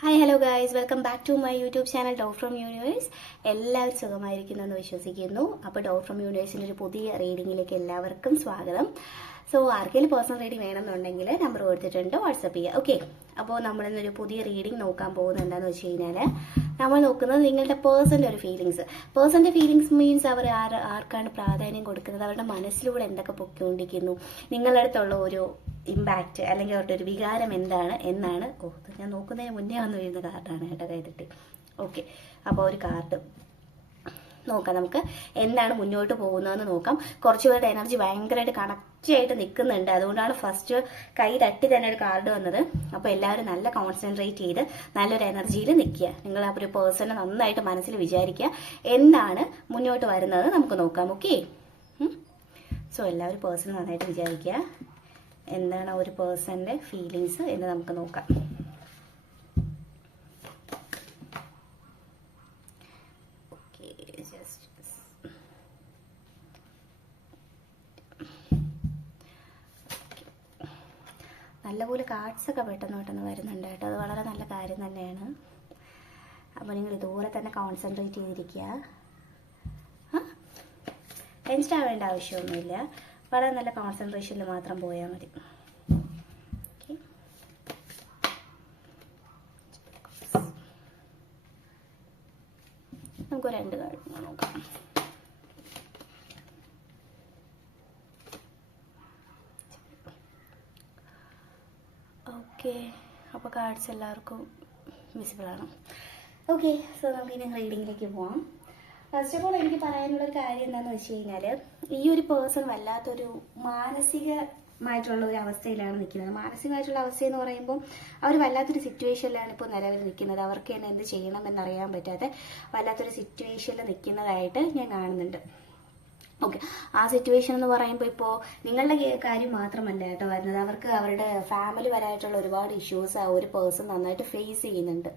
Hi hello guys, welcome back to my YouTube channel dot from universe. എല്ലാവരും സുഖമായിരിക്കുന്നു എന്ന് വിശ്വസിക്കുന്നു. അപ്പോൾ ഡോട്ട് ഫ്രം യൂണിവേഴ്സിൻ്റെ ഒരു പുതിയ റീഡിങ്ങിലേക്ക് എല്ലാവർക്കും സ്വാഗതം. സോ ആർക്കെങ്കിലും പേഴ്സണൽ റീഡിംഗ് വേണമെന്നുണ്ടെങ്കിൽ നമ്പർ കൊടുത്തിട്ടുണ്ട്, വാട്സപ്പ് ചെയ്യുക. ഓക്കെ, അപ്പോൾ നമ്മളിന്നൊരു പുതിയ റീഡിംഗ് നോക്കാൻ പോകുന്നത് എന്താണെന്ന് വെച്ച് കഴിഞ്ഞാൽ നമ്മൾ നോക്കുന്നത് നിങ്ങളുടെ പേഴ്സൻ്റെ ഒരു ഫീലിങ്സ്. പേഴ്സൻ്റെ ഫീലിങ്സ് മീൻസ് അവർ ആർക്കാണ് പ്രാധാന്യം കൊടുക്കുന്നത്, അവരുടെ മനസ്സിലൂടെ എന്തൊക്കെ പൊക്കിക്കൊണ്ടിരിക്കുന്നു, നിങ്ങളുടെ അടുത്തുള്ള ഒരു ഇമ്പാക്റ്റ് അല്ലെങ്കിൽ അവരുടെ ഒരു വികാരം എന്താണ് എന്നാണ്. ഞാൻ നോക്കുന്നതിന് മുന്നേ വന്ന് വീഴുന്ന കാർഡാണ് കേട്ടോ കൈതട്ടി. ഓക്കെ, അപ്പോൾ ഒരു കാർഡ് നോക്കാം, നമുക്ക് എന്താണ് മുന്നോട്ട് പോകുന്നതെന്ന് നോക്കാം. കുറച്ചുപേരുടെ എനർജി ഭയങ്കരമായിട്ട് കണക്റ്റ് ആയിട്ട് നിൽക്കുന്നുണ്ട്, അതുകൊണ്ടാണ് ഫസ്റ്റ് കൈ തട്ടി തന്നെ ഒരു കാർഡ് വന്നത്. അപ്പോൾ എല്ലാവരും നല്ല കോൺസെൻട്രേറ്റ് ചെയ്ത് നല്ലൊരു എനർജിയിൽ നിൽക്കുക. നിങ്ങൾ ആ ഒരു പേഴ്സണെ നന്നായിട്ട് മനസ്സിൽ വിചാരിക്കുക, എന്താണ് മുന്നോട്ട് വരുന്നത് നമുക്ക് നോക്കാം. ഓക്കെ, സോ എല്ലാവരും പേഴ്സണെ നന്നായിട്ട് വിചാരിക്കുക, എന്താണ് ആ ഒരു പേഴ്സൻ്റെ ഫീലിങ്സ് എന്ന് നമുക്ക് നോക്കാം. നല്ലപോലെ കാർഡ്സൊക്കെ പെട്ടെന്ന് വരുന്നുണ്ട് കേട്ടോ, അത് വളരെ നല്ല കാര്യം തന്നെയാണ്. അപ്പോൾ നിങ്ങൾ ഇതുപോലെ തന്നെ കോൺസെൻട്രേറ്റ് ചെയ്തിരിക്കുക. ടെൻഷൻ ആവേണ്ട ആവശ്യമൊന്നുമില്ല, വളരെ നല്ല കോൺസെൻട്രേഷനിൽ മാത്രം പോയാൽ മതി. നമുക്ക് രണ്ട് കാർഡ് നോക്കാം. ഓക്കെ, അപ്പോൾ കാർഡ്സ് എല്ലാവർക്കും വിസിബിളാണ്. ഓക്കെ, സോ നമുക്ക് ഇനി റീഡിങ്ങിലേക്ക് പോവാം. ഫസ്റ്റ് ഓഫ് ഓൾ എനിക്ക് പറയാനുള്ളൊരു കാര്യം എന്താണെന്ന് വെച്ച് കഴിഞ്ഞാൽ, ഈ ഒരു പേഴ്സൺ വല്ലാത്തൊരു മാനസികമായിട്ടുള്ള ഒരു അവസ്ഥയിലാണ് നിൽക്കുന്നത്. മാനസികമായിട്ടുള്ള അവസ്ഥ എന്ന് പറയുമ്പോൾ അവർ വല്ലാത്തൊരു സിറ്റുവേഷനിലാണ് ഇപ്പോൾ നിലവിൽ നിൽക്കുന്നത്. അവർക്ക് തന്നെ എന്ത് ചെയ്യണമെന്നറിയാൻ പറ്റാതെ വല്ലാത്തൊരു സിറ്റുവേഷനിൽ നിൽക്കുന്നതായിട്ട് ഞാൻ കാണുന്നുണ്ട്. ഓക്കെ, ആ സിറ്റുവേഷൻ എന്ന് പറയുമ്പോൾ ഇപ്പോൾ നിങ്ങളുടെ കാര്യം മാത്രമല്ല കേട്ടോ വരുന്നത്, അവർക്ക് അവരുടെ ഫാമിലി പരമായിട്ടുള്ള ഒരുപാട് ഇഷ്യൂസ് ആ ഒരു പേഴ്സൺ നന്നായിട്ട് ഫേസ് ചെയ്യുന്നുണ്ട്.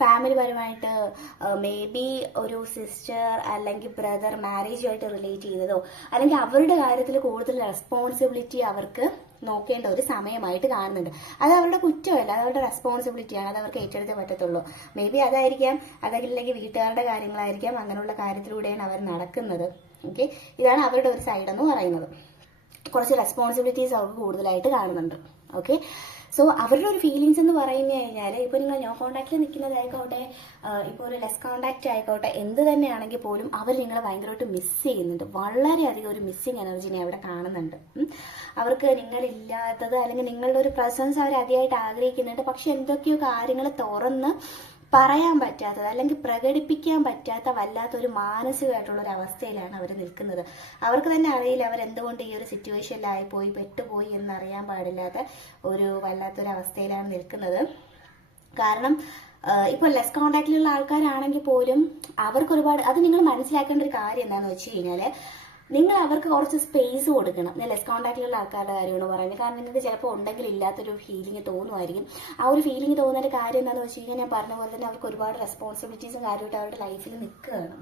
ഫാമിലി പരമായിട്ട് മേ ബി ഒരു സിസ്റ്റർ അല്ലെങ്കിൽ ബ്രദർ മാരേജുമായിട്ട് റിലേറ്റ് ചെയ്തതോ അല്ലെങ്കിൽ അവരുടെ കാര്യത്തിൽ കൂടുതൽ റെസ്പോൺസിബിലിറ്റി അവർക്ക് നോക്കേണ്ട ഒരു സമയമായിട്ട് കാണുന്നുണ്ട്. അത് അവരുടെ കുറ്റമല്ല, അത് അവരുടെ റെസ്പോൺസിബിലിറ്റിയാണ്, അത് അവർക്ക് ഏറ്റെടുത്തേ പറ്റത്തുള്ളൂ. മേ ബി അതായിരിക്കാം, അതല്ലെങ്കിൽ വീട്ടുകാരുടെ കാര്യങ്ങളായിരിക്കാം, അങ്ങനെയുള്ള കാര്യത്തിലൂടെയാണ് അവർ നടക്കുന്നത്. ഓക്കെ, ഇതാണ് അവരുടെ ഒരു സൈഡ് എന്ന് പറയുന്നത്. കുറച്ച് റെസ്പോൺസിബിലിറ്റീസ് അവർക്ക് കൂടുതലായിട്ട് കാണുന്നുണ്ട്. ഓക്കെ, സോ അവരുടെ ഒരു ഫീലിങ്സ് എന്ന് പറഞ്ഞു കഴിഞ്ഞാൽ, ഇപ്പോൾ നിങ്ങൾ നോ കോൺടാക്റ്റിൽ നിൽക്കുന്നതായിക്കോട്ടെ, ഇപ്പോൾ ഒരു ലെസ് കോൺടാക്റ്റ് ആയിക്കോട്ടെ, എന്ത് തന്നെയാണെങ്കിൽ പോലും അവർ നിങ്ങളെ ഭയങ്കരമായിട്ട് മിസ് ചെയ്യുന്നുണ്ട്. വളരെയധികം ഒരു മിസ്സിങ് എനർജിനെ അവിടെ കാണുന്നുണ്ട്. അവർക്ക് നിങ്ങളില്ലാത്തത് അല്ലെങ്കിൽ നിങ്ങളുടെ ഒരു പ്രസൻസ് അവർ അതിയായിട്ട് ആഗ്രഹിക്കുന്നുണ്ട്. പക്ഷെ എന്തൊക്കെയോ കാര്യങ്ങൾ തുറന്ന് പറയാൻ പറ്റാത്തത് അല്ലെങ്കിൽ പ്രകടിപ്പിക്കാൻ പറ്റാത്ത വല്ലാത്തൊരു മാനസികമായിട്ടുള്ള ഒരു അവസ്ഥയിലാണ് അവർ നിൽക്കുന്നത്. അവർക്ക് തന്നെ അറിയില്ല അവരെന്തുകൊണ്ട് ഈ ഒരു സിറ്റുവേഷനിലായിപ്പോയി പെട്ടുപോയി എന്നറിയാൻ പാടില്ലാത്ത ഒരു വല്ലാത്തൊരു അവസ്ഥയിലാണ് നിൽക്കുന്നത്. കാരണം ഇപ്പോൾ ലെസ് കോൺടാക്റ്റിലുള്ള ആൾക്കാരാണെങ്കിൽ പോലും അവർക്ക് ഒരുപാട്, അത് നിങ്ങൾ മനസ്സിലാക്കേണ്ട ഒരു കാര്യം എന്താണെന്ന് വെച്ച് കഴിഞ്ഞാൽ, നിങ്ങൾ അവർക്ക് കുറച്ച് സ്പേസ് കൊടുക്കണം. ഞാൻ ലെസ് കോൺടാക്റ്റിലുള്ള ആൾക്കാരുടെ കാര്യമാണ് പറയുന്നത്. കാരണം നിങ്ങൾക്ക് ചിലപ്പോൾ ഉണ്ടെങ്കിൽ ഇല്ലാത്തൊരു ഫീലിംഗ് തോന്നുമായിരിക്കും. ആ ഒരു ഫീലിംഗ് തോന്നുന്ന കാര്യം എന്താണെന്ന് വെച്ച് കഴിഞ്ഞാൽ, ഞാൻ പറഞ്ഞ പോലെ തന്നെ അവർക്ക് ഒരുപാട് റെസ്പോൺസിബിലിറ്റീസും കാര്യമായിട്ട് അവരുടെ ലൈഫിൽ നിൽക്കുകയാണ്.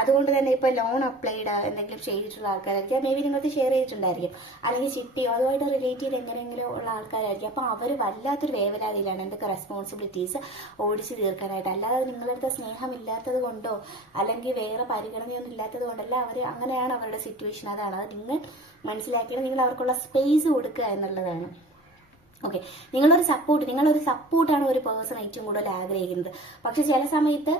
അതുകൊണ്ട് തന്നെ ഇപ്പോൾ ലോൺ അപ്ലൈഡ് എന്തെങ്കിലും ചെയ്തിട്ടുള്ള ആൾക്കാരായിരിക്കും, മേ ബി നിങ്ങൾക്ക് ഷെയർ ചെയ്തിട്ടുണ്ടായിരിക്കും, അല്ലെങ്കിൽ ചിട്ടിയോ അതുമായിട്ട് റിലേറ്റ് ചെയ്ത് എങ്ങനെയെങ്കിലും ഉള്ള ആൾക്കാരായിരിക്കും. അപ്പോൾ അവർ വല്ലാത്തൊരു വേവലാതിയിലാണ് എന്തൊക്കെ റെസ്പോൺസിബിലിറ്റീസ് ഓടിച്ചു തീർക്കാനായിട്ട്. അല്ലാതെ നിങ്ങളടുത്ത് സ്നേഹമില്ലാത്തത് കൊണ്ടോ അല്ലെങ്കിൽ വേറെ പരിഗണനയൊന്നും ഇല്ലാത്തത് കൊണ്ടല്ല, അവർ അങ്ങനെയാണ് അവരുടെ സിറ്റുവേഷൻ. അതാണ് അത് നിങ്ങൾ മനസ്സിലാക്കിയത്. നിങ്ങൾ അവർക്കുള്ള സ്പേസ് കൊടുക്കുക എന്നുള്ളതാണ്. ഓക്കെ, നിങ്ങളൊരു സപ്പോർട്ടാണ് ഒരു പേഴ്സൺ ഏറ്റവും കൂടുതൽ ആഗ്രഹിക്കുന്നത്. പക്ഷെ ചില സമയത്ത്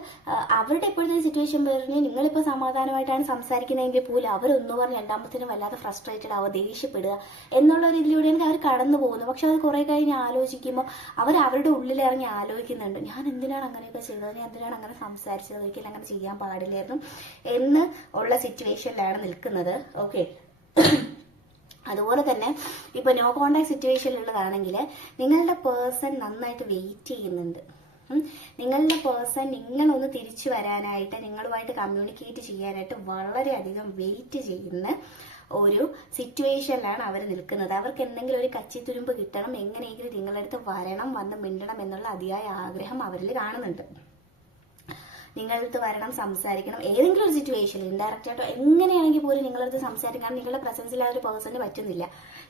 അവരുടെ ഇപ്പോഴത്തെ സിറ്റുവേഷൻ പറഞ്ഞ് നിങ്ങളിപ്പോൾ സമാധാനമായിട്ടാണ് സംസാരിക്കുന്നതെങ്കിൽ പോലും അവരൊന്നു പറഞ്ഞ് രണ്ടാമത്തേനും വല്ലാതെ ഫ്രസ്ട്രേറ്റഡ് ആവുക, ദേഷ്യപ്പെടുക എന്നുള്ള ഒരു ഇതിലൂടെയാണ് അവർ കടന്നു പോകുന്നത്. പക്ഷെ അത് കുറെ കഴിഞ്ഞ് ആലോചിക്കുമ്പോൾ അവർ അവരുടെ ഉള്ളിലിറങ്ങി ആലോചിക്കുന്നുണ്ട്, ഞാൻ എന്തിനാണ് അങ്ങനെയൊക്കെ ചെയ്തത്, ഞാൻ എന്തിനാണ് അങ്ങനെ സംസാരിച്ചത്, ഒരിക്കലും അങ്ങനെ ചെയ്യാൻ പാടില്ലായിരുന്നു എന്ന് ഉള്ള സിറ്റുവേഷനിലാണ് നിൽക്കുന്നത്. ഓക്കെ, അതുപോലെ തന്നെ ഇപ്പോൾ നോ കോണ്ടാക്ട് സിറ്റുവേഷനിലുള്ളതാണെങ്കിൽ നിങ്ങളുടെ പേഴ്സൺ നന്നായിട്ട് വെയിറ്റ് ചെയ്യുന്നുണ്ട്. നിങ്ങളുടെ പേഴ്സൺ നിങ്ങളൊന്ന് തിരിച്ചു വരാനായിട്ട്, നിങ്ങളുമായിട്ട് കമ്മ്യൂണിക്കേറ്റ് ചെയ്യാനായിട്ട് വളരെയധികം വെയിറ്റ് ചെയ്യുന്ന ഒരു സിറ്റുവേഷനിലാണ് അവർ നിൽക്കുന്നത്. അവർക്ക് എന്തെങ്കിലും ഒരു കച്ചിത്തുരുമ്പ് കിട്ടണം, എങ്ങനെയെങ്കിലും നിങ്ങളുടെ അടുത്ത് വരണം, വന്ന് മിണ്ടണം എന്നുള്ള അതിയായ ആഗ്രഹം അവരിൽ കാണുന്നുണ്ട്. നിങ്ങളടുത്ത് വരണം, സംസാരിക്കണം. ഏതെങ്കിലും ഒരു സിറ്റുവേഷനിൽ ഇൻഡയറക്റ്റ് ആയിട്ടോ എങ്ങനെയാണെങ്കിൽ പോലും നിങ്ങളടുത്ത് സംസാരിക്കാൻ നിങ്ങളുടെ പ്രസൻസിൽ ആ ഒരു പേഴ്സണിന് പറ്റുന്നില്ല.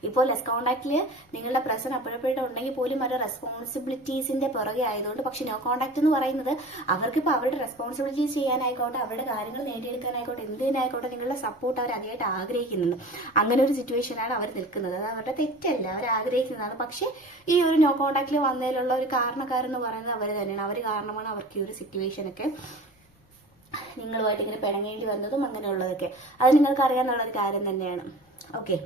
ഇപ്പോൾ ലെസ് കോൺടാക്റ്റിൽ നിങ്ങളുടെ പ്രസന്റ് അപ്പോഴപ്പോഴും ഉണ്ടെങ്കിൽ പോലും അവരുടെ റെസ്പോൺസിബിലിറ്റീസിന്റെ പുറകെ ആയതുകൊണ്ട്. പക്ഷെ നോ കോൺടാക്ട് എന്ന് പറയുന്നത് അവർക്കിപ്പോൾ അവരുടെ റെസ്പോൺസിബിലിറ്റീസ് ചെയ്യാനായിക്കോട്ടെ, അവരുടെ കാര്യങ്ങൾ നേടിയെടുക്കാനായിക്കോട്ടെ, എന്തിനായിക്കോട്ടെ നിങ്ങളുടെ സപ്പോർട്ട് അവർ അതിയായിട്ട് ആഗ്രഹിക്കുന്നുണ്ട്. അങ്ങനെ ഒരു സിറ്റുവേഷനാണ് അവർ നിൽക്കുന്നത്. അത് അവരുടെ തെറ്റല്ല, അവർ ആഗ്രഹിക്കുന്നതാണ്. പക്ഷെ ഈ ഒരു നോ കോൺടാക്റ്റിൽ വന്നതിലുള്ള ഒരു കാരണക്കാരെന്ന് പറയുന്നത് അവർ തന്നെയാണ്. അവർ കാരണമാണ് അവർക്ക് ഈ ഒരു സിറ്റുവേഷനൊക്കെ നിങ്ങളുമായിട്ട് ഇങ്ങനെ പിണങ്ങേണ്ടി വന്നതും അങ്ങനെയുള്ളതൊക്കെ. അത് നിങ്ങൾക്ക് അറിയാമെന്നുള്ള ഒരു കാര്യം തന്നെയാണ്. ഓക്കെ,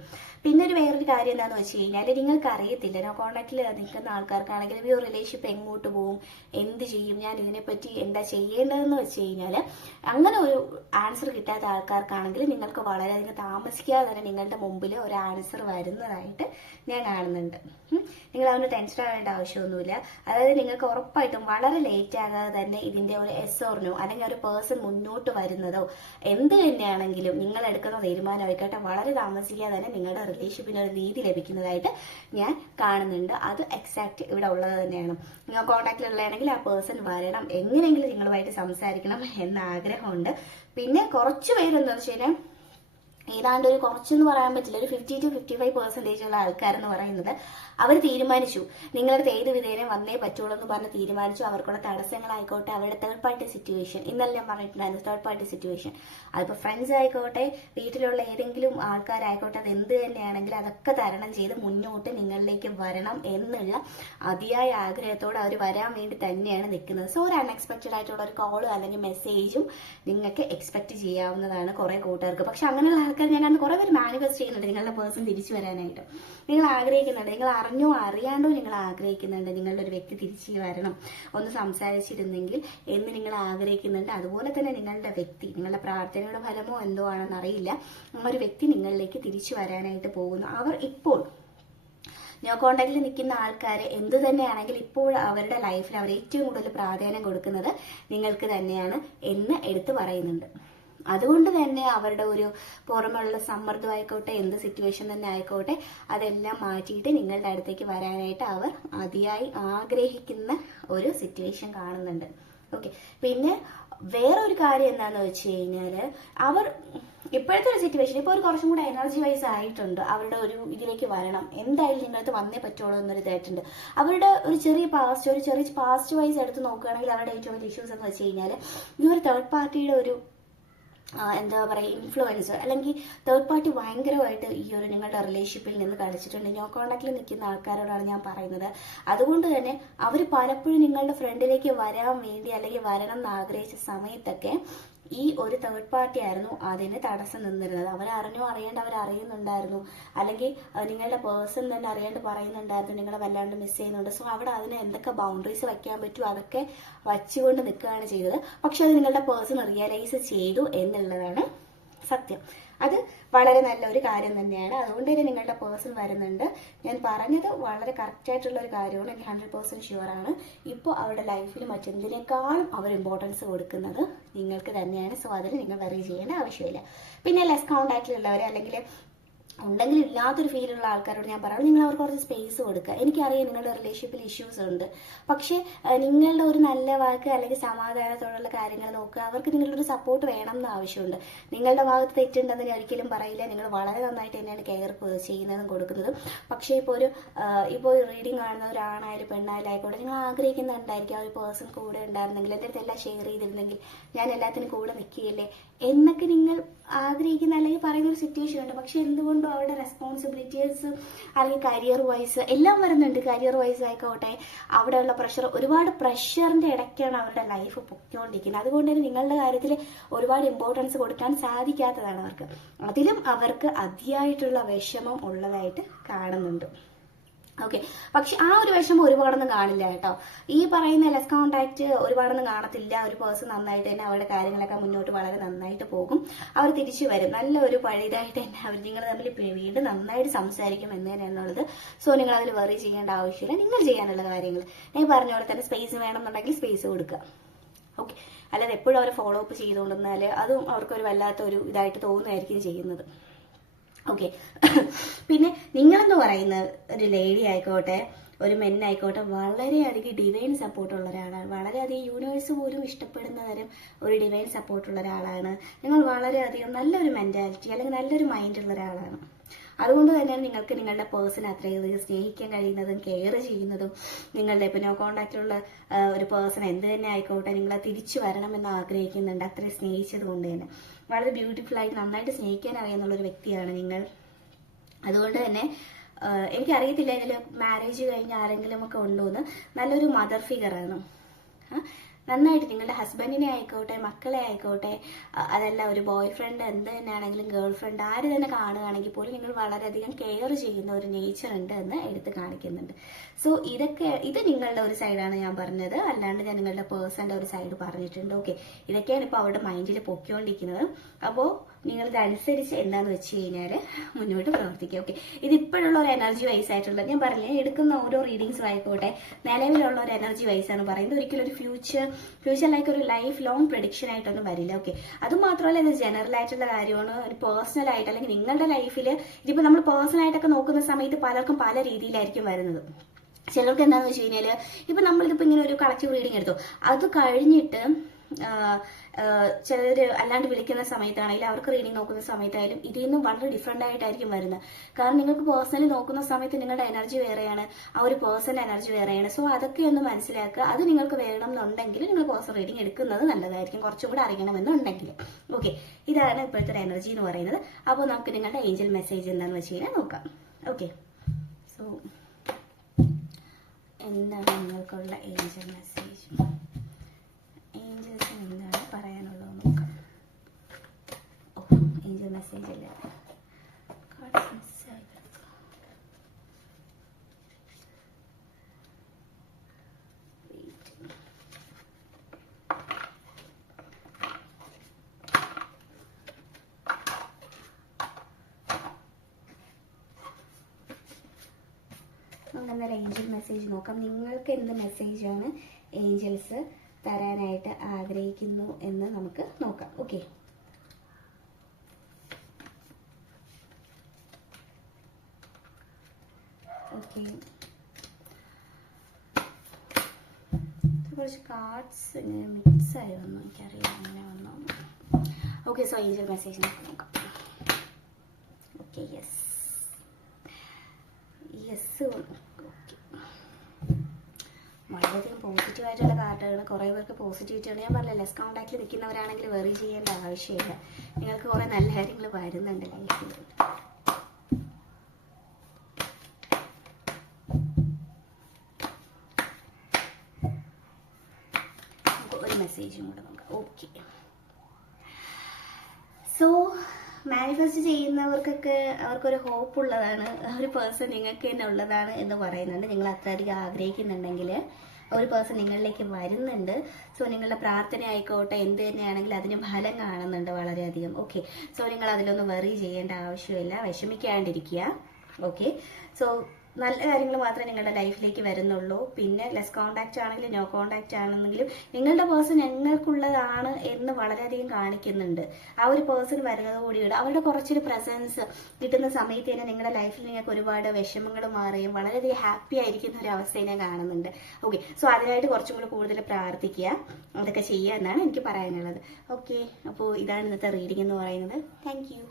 പിന്നെ വേറൊരു കാര്യം എന്താണെന്ന് വെച്ച് കഴിഞ്ഞാൽ, നിങ്ങൾക്ക് അറിയത്തില്ല നോ കോൺടാക്റ്റിൽ നിൽക്കുന്ന ആൾക്കാർക്കാണെങ്കിൽ ഈ ഒരു റിലേഷൻഷിപ്പ് എങ്ങോട്ട് പോകും, എന്ത് ചെയ്യും, ഞാൻ ഇതിനെപ്പറ്റി എന്താ ചെയ്യേണ്ടതെന്ന് വെച്ച് കഴിഞ്ഞാൽ, അങ്ങനെ ഒരു ആൻസർ കിട്ടാത്ത ആൾക്കാർക്കാണെങ്കിൽ നിങ്ങൾക്ക് വളരെയധികം താമസിക്കാതെ തന്നെ നിങ്ങളുടെ മുമ്പിൽ ഒരു ആൻസർ വരുന്നതായിട്ട് ഞാൻ കാണുന്നുണ്ട്. നിങ്ങൾ അതിന് ടെൻഷൻ ആവേണ്ട ആവശ്യമൊന്നുമില്ല. അതായത് നിങ്ങൾക്ക് ഉറപ്പായിട്ടും വളരെ ലേറ്റ് ആകാതെ തന്നെ ഇതിന്റെ ഒരു എസ് ഓർ നോ അല്ലെങ്കിൽ ഒരു പേഴ്സൺ മുന്നോട്ട് വരുന്നതോ എന്ത് തന്നെയാണെങ്കിലും നിങ്ങൾ എടുക്കുന്ന തീരുമാനമായിക്കോട്ടെ വളരെ താമസിക്കാതെ തന്നെ നിങ്ങളുടെ റിലേഷൻഷിപ്പിന് ഒരു രീതി ലഭിക്കുന്നതായിട്ട് ഞാൻ കാണുന്നുണ്ട്. അത് എക്സാക്ട് ഇവിടെ ഉള്ളത് തന്നെയാണ്. നിങ്ങൾ കോൺടാക്റ്റിലുള്ളതാണെങ്കിൽ ആ പേഴ്സൺ വരണം, എങ്ങനെയെങ്കിലും നിങ്ങളുമായിട്ട് സംസാരിക്കണം എന്ന ആഗ്രഹമുണ്ട്. പിന്നെ കുറച്ച് പേരെന്താ വെച്ച് കഴിഞ്ഞാൽ, ഏതാണ്ട് ഒരു കുറച്ചെന്ന് പറയാൻ പറ്റില്ല, ഒരു 50 to 55% ഉള്ള ആൾക്കാരെന്ന് പറയുന്നത് അവർ തീരുമാനിച്ചു നിങ്ങളടുത്ത് ഏത് വിധേയം വന്നേ പറ്റുള്ളൂ എന്ന് പറഞ്ഞ് തീരുമാനിച്ചു. അവർക്കുള്ള തടസ്സങ്ങളായിക്കോട്ടെ, അവരുടെ തേർഡ് പാർട്ടി സിറ്റുവേഷൻ, ഇന്നലെ ഞാൻ പറഞ്ഞിട്ടുണ്ടായിരുന്നു തേർഡ് പാർട്ടി സിറ്റുവേഷൻ, അതിപ്പോൾ ഫ്രണ്ട്സ് ആയിക്കോട്ടെ, വീട്ടിലുള്ള ഏതെങ്കിലും ആൾക്കാരായിക്കോട്ടെ, അത് എന്ത് തന്നെയാണെങ്കിലും അതൊക്കെ തരണം ചെയ്ത് മുന്നോട്ട് നിങ്ങളിലേക്ക് വരണം എന്നുള്ള അതിയായ ആഗ്രഹത്തോടെ അവർ വരാൻ വേണ്ടി തന്നെയാണ് നിൽക്കുന്നത്. സോ ഒരു അൺഎക്സ്പെക്റ്റഡ് ആയിട്ടുള്ള ഒരു കോള് അല്ലെങ്കിൽ മെസ്സേജും നിങ്ങൾക്ക് എക്സ്പെക്ട് ചെയ്യാവുന്നതാണ് കുറേ കൂട്ടുകാർക്ക്. പക്ഷെ അങ്ങനെയുള്ള ആൾക്കാർ ഞാൻ അന്ന് കുറേ പേര് മാനിഫെസ്റ്റ് ചെയ്യുന്നുണ്ട് നിങ്ങളുടെ പേഴ്സൺ തിരിച്ചു വരാനായിട്ട്. നിങ്ങൾ ആഗ്രഹിക്കുന്നുണ്ട്, നിങ്ങൾ അറിഞ്ഞോ അറിയാണ്ടോ നിങ്ങൾ ആഗ്രഹിക്കുന്നുണ്ട് നിങ്ങളുടെ ഒരു വ്യക്തി തിരിച്ചു വരണം, ഒന്ന് സംസാരിച്ചിരുന്നെങ്കിൽ എന്ന് നിങ്ങൾ ആഗ്രഹിക്കുന്നുണ്ട്. അതുപോലെ തന്നെ നിങ്ങളുടെ വ്യക്തി, നിങ്ങളുടെ പ്രാർത്ഥനയുടെ ഫലമോ എന്തോ ആണെന്ന് അറിയില്ല, ആ ഒരു വ്യക്തി നിങ്ങളിലേക്ക് തിരിച്ചു വരാനായിട്ട് പോകുന്നു. അവർ ഇപ്പോൾ നോ കോൺടാക്റ്റിൽ നിൽക്കുന്ന ആൾക്കാർ എന്ത് തന്നെയാണെങ്കിൽ ഇപ്പോൾ അവരുടെ ലൈഫിൽ അവർ ഏറ്റവും കൂടുതൽ പ്രാധാന്യം കൊടുക്കുന്നത് നിങ്ങൾക്ക് തന്നെയാണ് എന്ന് എടുത്തു പറയുന്നുണ്ട്. അതുകൊണ്ട് തന്നെ അവരുടെ ഒരു പുറമുള്ള സമ്മർദ്ദം ആയിക്കോട്ടെ, എന്ത് സിറ്റുവേഷൻ തന്നെ ആയിക്കോട്ടെ, അതെല്ലാം മാറ്റിയിട്ട് നിങ്ങളുടെ അടുത്തേക്ക് വരാനായിട്ട് അവർ അതിയായി ആഗ്രഹിക്കുന്ന ഒരു സിറ്റുവേഷൻ കാണുന്നുണ്ട്. ഓക്കെ, പിന്നെ വേറൊരു കാര്യം എന്താണെന്ന് വെച്ച് കഴിഞ്ഞാൽ, അവർ ഇപ്പോഴത്തെ ഒരു സിറ്റുവേഷൻ ഇപ്പോൾ ഒരു കുറച്ചും കൂടെ എനർജി വൈസ് ആയിട്ടുണ്ട്. അവരുടെ ഒരു ഇതിലേക്ക് വരണം, എന്തായാലും നിങ്ങളടുത്ത് വന്നേ പറ്റുള്ളൂ എന്നൊരു ഇതായിട്ടുണ്ട്. അവരുടെ ഒരു ചെറിയ പാസ്റ്റ് വൈസ് എടുത്ത് നോക്കുകയാണെങ്കിൽ അവരുടെ ഏറ്റവും വലിയ ഇഷ്യൂസ് എന്ന് വെച്ച് കഴിഞ്ഞാൽ, ഈ ഒരു തേർഡ് പാർട്ടിയുടെ ഒരു എന്താ പറയുക ഇൻഫ്ലുവൻസ്, അല്ലെങ്കിൽ തേർഡ് പാർട്ടി ഭയങ്കരമായിട്ട് ഈ ഒരു നിങ്ങളുടെ റിലേഷൻഷിപ്പിൽ നിന്ന് കളിച്ചിട്ടുണ്ട്. നോ കോൺടാക്റ്റിൽ നിൽക്കുന്ന ആൾക്കാരോടാണ് ഞാൻ പറയുന്നത്. അതുകൊണ്ട് തന്നെ അവർ പലപ്പോഴും നിങ്ങളുടെ ഫ്രണ്ടിലേക്ക് വരാൻ വേണ്ടി അല്ലെങ്കിൽ വരണം എന്ന് ആഗ്രഹിച്ച സമയത്തൊക്കെ ഈ ഒരു തേർഡ് പാർട്ടി ആയിരുന്നു അതിന് തടസ്സം നിന്നിരുന്നത്. അവരറിഞ്ഞോ അറിയാണ്ട് അവരറിയുന്നുണ്ടായിരുന്നു, അല്ലെങ്കിൽ നിങ്ങളുടെ പേഴ്സൺ തന്നെ അറിയാണ്ട് പറയുന്നുണ്ടായിരുന്നു നിങ്ങളെ വല്ലാണ്ട് മിസ് ചെയ്യുന്നുണ്ട്. സോ അവിടെ അതിന് എന്തൊക്കെ ബൗണ്ടറീസ് വയ്ക്കാൻ പറ്റുമോ അതൊക്കെ വച്ചുകൊണ്ട് നിൽക്കുകയാണ് ചെയ്തത്. പക്ഷെ അത് നിങ്ങളുടെ പേഴ്സൺ റിയലൈസ് ചെയ്തു എന്നുള്ളതാണ് സത്യം. അത് വളരെ നല്ലൊരു കാര്യം തന്നെയാണ്. അതുകൊണ്ട് തന്നെ നിങ്ങളുടെ പേഴ്സൺ വരുന്നുണ്ട്. ഞാൻ പറഞ്ഞത് വളരെ കറക്റ്റായിട്ടുള്ള ഒരു കാര്യമാണ്. എനിക്ക് 100% ഷുവറാണ്. ഇപ്പോൾ അവരുടെ ലൈഫിൽ മറ്റെന്തിനേക്കാളും അവർ ഇമ്പോർട്ടൻസ് കൊടുക്കുന്നത് നിങ്ങൾക്ക് തന്നെയാണ്. സോ അതിന് നിങ്ങൾ വറി ചെയ്യേണ്ട ആവശ്യമില്ല. പിന്നെ ലെസ് കോൺടാക്റ്റിലുള്ളവർ അല്ലെങ്കിൽ ഉണ്ടെങ്കിൽ ഇല്ലാത്തൊരു ഫീലുള്ള ആൾക്കാരോട് ഞാൻ പറയാം, നിങ്ങൾ അവർക്ക് കുറച്ച് സ്പേസ് കൊടുക്കുക. എനിക്കറിയാം നിങ്ങളുടെ റിലേഷൻഷിപ്പിൽ ഇഷ്യൂസ് ഉണ്ട്, പക്ഷേ നിങ്ങളുടെ ഒരു നല്ല വാക്ക് അല്ലെങ്കിൽ സമാധാനത്തോടുള്ള കാര്യങ്ങൾ നോക്കുക. അവർക്ക് നിങ്ങളുടെ ഒരു സപ്പോർട്ട് വേണം എന്ന് ആവശ്യമുണ്ട്. നിങ്ങളുടെ ഭാഗത്ത് തെറ്റുണ്ടെന്ന് ഞാൻ ഒരിക്കലും പറയില്ല. നിങ്ങൾ വളരെ നന്നായിട്ട് തന്നെയാണ് കെയർ ചെയ്യുന്നതും കൊടുക്കുന്നതും. പക്ഷേ ഇപ്പോൾ റീഡിങ് കാണുന്ന ഒരാണായാലും പെണ്ണായാലും ആയിക്കോട്ടെ, നിങ്ങൾ ആഗ്രഹിക്കുന്നുണ്ടായിരിക്കും ആ ഒരു പേഴ്സൺ കൂടെ ഉണ്ടായിരുന്നെങ്കിൽ, എൻ്റെ അടുത്ത് എല്ലാം ഷെയർ ചെയ്തിരുന്നെങ്കിൽ ഞാൻ എല്ലാത്തിനും കൂടെ നിൽക്കുകയില്ലേ എന്നൊക്കെ നിങ്ങൾ ആഗ്രഹിക്കുന്ന അല്ലെങ്കിൽ പറയുന്ന ഒരു സിറ്റുവേഷൻ ഉണ്ട്. പക്ഷെ എന്തുകൊണ്ടും അവരുടെ റെസ്പോൺസിബിലിറ്റീസ് അല്ലെങ്കിൽ കരിയർ വൈസ് എല്ലാം വരുന്നുണ്ട്. കരിയർ വൈസ് ആയിക്കോട്ടെ, അവിടെയുള്ള ഒരുപാട് പ്രഷറിന്റെ ഇടയ്ക്കാണ് അവരുടെ ലൈഫ് പൊയ്ക്കൊണ്ടിരിക്കുന്നത്. അതുകൊണ്ട് തന്നെ നിങ്ങളുടെ കാര്യത്തിൽ ഒരുപാട് ഇമ്പോർട്ടൻസ് കൊടുക്കാൻ സാധിക്കാത്തതാണ് അവർക്ക്. അതിലും അവർക്ക് അതിയായിട്ടുള്ള വിഷമം ഉള്ളതായിട്ട് കാണുന്നുണ്ട്. ഓക്കെ, പക്ഷെ ആ ഒരു വിഷമം ഒരുപാടൊന്നും കാണില്ല കേട്ടോ. ഈ പറയുന്ന ലെസ് കോൺടാക്ട് ഒരുപാടൊന്നും കാണത്തില്ല. ഒരു പേഴ്സൺ നന്നായിട്ട് തന്നെ അവരുടെ കാര്യങ്ങളൊക്കെ മുന്നോട്ട് വളരെ നന്നായിട്ട് പോകും. അവർ തിരിച്ചു വരും, നല്ലൊരു പഴയതായിട്ട് തന്നെ അവർ നിങ്ങൾ തമ്മിൽ വീണ്ടും നന്നായിട്ട് സംസാരിക്കും എന്ന് തന്നെയാണുള്ളത്. സോ നിങ്ങൾ അതിൽ വെറി ചെയ്യേണ്ട ആവശ്യമില്ല. നിങ്ങൾ ചെയ്യാനുള്ള കാര്യങ്ങൾ ഞാൻ പറഞ്ഞ പോലെ തന്നെ സ്പേസ് വേണമെന്നുണ്ടെങ്കിൽ സ്പേസ് കൊടുക്കുക. ഓക്കെ, അല്ലാതെ എപ്പോഴും അവരെ ഫോളോ അപ്പ് ചെയ്തുകൊണ്ടിരുന്നാൽ അതും അവർക്കൊരു വല്ലാത്തൊരു ഇതായിട്ട് തോന്നുന്നതായിരിക്കും ചെയ്യുന്നത്. ഓക്കെ, പിന്നെ നിങ്ങളെന്ന് പറയുന്ന ഒരു ലേഡി ആയിക്കോട്ടെ, ഒരു മെൻ ആയിക്കോട്ടെ, വളരെയധികം ഡിവൈൻ സപ്പോർട്ടുള്ള ഒരാളാണ്. വളരെയധികം യൂണിവേഴ്സ് പോലും ഇഷ്ടപ്പെടുന്ന തരം ഒരു ഡിവൈൻ സപ്പോർട്ടുള്ള ഒരാളാണ് നിങ്ങൾ. വളരെയധികം നല്ലൊരു മെന്റാലിറ്റി അല്ലെങ്കിൽ നല്ലൊരു മൈൻഡുള്ള ഒരാളാണ്. അതുകൊണ്ട് തന്നെയാണ് നിങ്ങൾക്ക് നിങ്ങളുടെ പേഴ്സണെ അത്രയധികം സ്നേഹിക്കാൻ കഴിയുന്നതും കെയർ ചെയ്യുന്നതും. നിങ്ങളുടെ ഇപ്പോൾ നോ കോണ്ടാക്റ്റിലുള്ള ഒരു പേഴ്സൺ എന്ത് തന്നെ ആയിക്കോട്ടെ നിങ്ങളെ തിരിച്ചു വരണമെന്ന് ആഗ്രഹിക്കുന്നുണ്ട്. അത്രയും സ്നേഹിച്ചത് കൊണ്ട് തന്നെ വളരെ ബ്യൂട്ടിഫുൾ ആയിട്ട് നന്നായിട്ട് സ്നേഹിക്കാൻ അറിയാമെന്നുള്ളൊരു വ്യക്തിയാണ് നിങ്ങൾ. അതുകൊണ്ട് തന്നെ എനിക്കറിയത്തില്ല ഇതിൽ മാരേജ് കഴിഞ്ഞ് ആരെങ്കിലും ഒക്കെ ഉണ്ടോയെന്ന്. നല്ലൊരു മദർ ഫിഗറാണ്. നന്നായിട്ട് നിങ്ങളുടെ ഹസ്ബൻഡിനെ ആയിക്കോട്ടെ മക്കളെ ആയിക്കോട്ടെ അതല്ല ഒരു ബോയ് ഫ്രണ്ട് എന്ത് തന്നെയാണെങ്കിലും ഗേൾ ഫ്രണ്ട് ആര് തന്നെ കാണുകയാണെങ്കിൽ പോലും നിങ്ങൾ വളരെയധികം കെയർ ചെയ്യുന്ന ഒരു നേച്ചർ ഉണ്ട് എന്ന് എടുത്ത് കാണിക്കുന്നുണ്ട്. സോ ഇത് നിങ്ങളുടെ ഒരു സൈഡാണ് ഞാൻ പറഞ്ഞത്, അല്ലാണ്ട് ഞാൻ നിങ്ങളുടെ പേഴ്സൻ്റെ ഒരു സൈഡ് പറഞ്ഞിട്ടുണ്ട്. ഓക്കെ, ഇതൊക്കെയാണ് ഇപ്പോൾ അവരുടെ മൈൻഡിൽ പൊക്കിക്കൊണ്ടിരിക്കുന്നത്. അപ്പോൾ നിങ്ങളിതനുസരിച്ച് എന്താണെന്ന് വെച്ച് കഴിഞ്ഞാൽ മുന്നോട്ട് പ്രവർത്തിക്കുക. ഓക്കെ, ഇതിപ്പോഴുള്ള ഒരു എനർജി വൈസ് ആയിട്ടുള്ള ഞാൻ പറഞ്ഞില്ലേ, എടുക്കുന്ന ഓരോ റീഡിങ്സും ആയിക്കോട്ടെ നിലവിലുള്ള ഒരു എനർജി വൈസ് ആണ് പറയുന്നത്. ഒരിക്കലും ഒരു ഫ്യൂച്ചറിലേക്ക് ഒരു ലൈഫ് ലോങ് പ്രഡിക്ഷൻ ആയിട്ടൊന്നും വരില്ല. ഓക്കെ, അതുമാത്രമല്ല ഇത് ജനറൽ ആയിട്ടുള്ള കാര്യമാണ്. ഒരു പേഴ്സണൽ ആയിട്ട് അല്ലെങ്കിൽ നിങ്ങളുടെ ലൈഫിൽ ഇതിപ്പോൾ നമ്മൾ പേഴ്സണൽ ആയിട്ടൊക്കെ നോക്കുന്ന സമയത്ത് പലർക്കും പല രീതിയിലായിരിക്കും വരുന്നത്. ചിലർക്ക് എന്താണെന്ന് വെച്ച് കഴിഞ്ഞാൽ ഇപ്പം നമ്മളിതിപ്പോൾ ഇങ്ങനെ ഒരു കളക്റ്റീവ് റീഡിങ് എടുത്തു, അത് കഴിഞ്ഞിട്ട് ചിലർ അല്ലാണ്ട് വിളിക്കുന്ന സമയത്താണെങ്കിലും അവർക്ക് റീഡിങ് നോക്കുന്ന സമയത്തായാലും ഇതിൽ നിന്നും വളരെ ഡിഫറെൻ്റ് ആയിട്ടായിരിക്കും വരുന്നത്. കാരണം നിങ്ങൾക്ക് പേഴ്സണലി നോക്കുന്ന സമയത്ത് നിങ്ങളുടെ എനർജി വേറെയാണ്, ആ ഒരു പേഴ്സണൽ എനർജി വേറെയാണ്. സോ അതൊക്കെ ഒന്ന് മനസ്സിലാക്കുക. അത് നിങ്ങൾക്ക് വേണം എന്നുണ്ടെങ്കിൽ നിങ്ങൾ പേഴ്സണൽ റീഡിങ് എടുക്കുന്നത് നല്ലതായിരിക്കും, കുറച്ചും കൂടെ അറിയണമെന്നുണ്ടെങ്കിൽ. ഓക്കെ, ഇതാണ് ഇപ്പോഴത്തെ ഒരു എനർജി എന്ന് പറയുന്നത്. അപ്പോൾ നമുക്ക് നിങ്ങളുടെ ഏഞ്ചൽ മെസ്സേജ് എന്താണെന്ന് വെച്ച് കഴിഞ്ഞാൽ നോക്കാം. ഓക്കെ, സോ എന്താണ് നിങ്ങൾക്കുള്ള ഏഞ്ചൽ മെസ്സേജ്? ഏഞ്ചൽസിന് എന്താണ് പറയാനുള്ളത് നോക്കാം. ഓ, ഏഞ്ചൽ മെസ്സേജ് അല്ലേ. നമുക്ക് എന്തായാലും ഏഞ്ചൽ മെസ്സേജ് നോക്കാം. നിങ്ങൾക്ക് എന്ത് മെസ്സേജാണ് ഏഞ്ചൽസ് തരാനായിട്ട് ആഗ്രഹിക്കുന്നു എന്ന് നമുക്ക് നോക്കാം. ഓക്കെ, ഓക്കെ, കുറച്ച് കാർഡ്സ് ഇങ്ങനെ മിക്സായി വന്നു, എനിക്കറിയാം അങ്ങനെ വന്നു. ഓക്കെ, സോ ഏഞ്ചൽ മെസ്സേജ് നമുക്ക് നോക്കാം. ഓക്കെ, യെസ് വളരെയധികം പോസിറ്റീവായിട്ടുള്ള കാർഡുകൾ. കുറേ പേർക്ക് പോസിറ്റിവിറ്റിയാണ്. ഞാൻ പറഞ്ഞില്ല, ലെസ് കോണ്ടാക്റ്റിൽ നിൽക്കുന്നവരാണെങ്കിൽ വെറി ചെയ്യേണ്ട ആവശ്യമില്ല. നിങ്ങൾക്ക് കുറേ നല്ല കാര്യങ്ങൾ വരുന്നുണ്ട് ലൈഫിൽ. നമുക്ക് ഒരു മെസ്സേജും കൂടെ നോക്കാം. ഓക്കെ, സോ മാനിഫെസ്റ്റ് ചെയ്യുന്നവർക്കൊക്കെ അവർക്കൊരു ഹോപ്പ് ഉള്ളതാണ്. ഒരു പേഴ്സൺ നിങ്ങൾക്ക് തന്നെ ഉള്ളതാണ് എന്ന് പറയുന്നുണ്ട്. നിങ്ങൾ അത്രയധികം ആഗ്രഹിക്കുന്നുണ്ടെങ്കിൽ ഒരു പേഴ്സൺ നിങ്ങളിലേക്ക് വരുന്നുണ്ട്. സോ നിങ്ങളുടെ പ്രാർത്ഥന ആയിക്കോട്ടെ എന്ത് തന്നെയാണെങ്കിലും അതിന് ഫലം കാണുന്നുണ്ട് വളരെയധികം. ഓക്കെ, സോ നിങ്ങൾ അതിലൊന്നും വെറി ചെയ്യേണ്ട ആവശ്യമില്ല, വിഷമിക്കാണ്ടിരിക്കുക. ഓക്കെ, സോ നല്ല കാര്യങ്ങൾ മാത്രമേ നിങ്ങളുടെ ലൈഫിലേക്ക് വരുന്നുള്ളൂ. പിന്നെ ലെസ് കോണ്ടാക്റ്റ് ആണെങ്കിലും നോ കോണ്ടാക്റ്റ് ആണെന്നെങ്കിലും നിങ്ങളുടെ പേഴ്സൺ ഞങ്ങൾക്കുള്ളതാണ് എന്ന് വളരെയധികം കാണിക്കുന്നുണ്ട്. ആ ഒരു പേഴ്സൺ വരുന്നത് കൂടിയുണ്ട്. അവരുടെ കുറച്ചൊരു പ്രസൻസ് കിട്ടുന്ന സമയത്ത് തന്നെ നിങ്ങളുടെ ലൈഫിൽ നിങ്ങൾക്ക് ഒരുപാട് വിഷമങ്ങൾ മാറുകയും വളരെയധികം ഹാപ്പി ആയിരിക്കുന്ന ഒരു അവസ്ഥയെ ഞാൻ കാണുന്നുണ്ട്. ഓക്കെ, സോ അതിനായിട്ട് കുറച്ചും കൂടി കൂടുതൽ പ്രാർത്ഥിക്കുക, അതൊക്കെ ചെയ്യുക എന്നാണ് എനിക്ക് പറയാനുള്ളത്. ഓക്കെ, അപ്പോൾ ഇതാണ് ഇന്നത്തെ റീഡിംഗ് എന്ന് പറയുന്നത്. Thank you.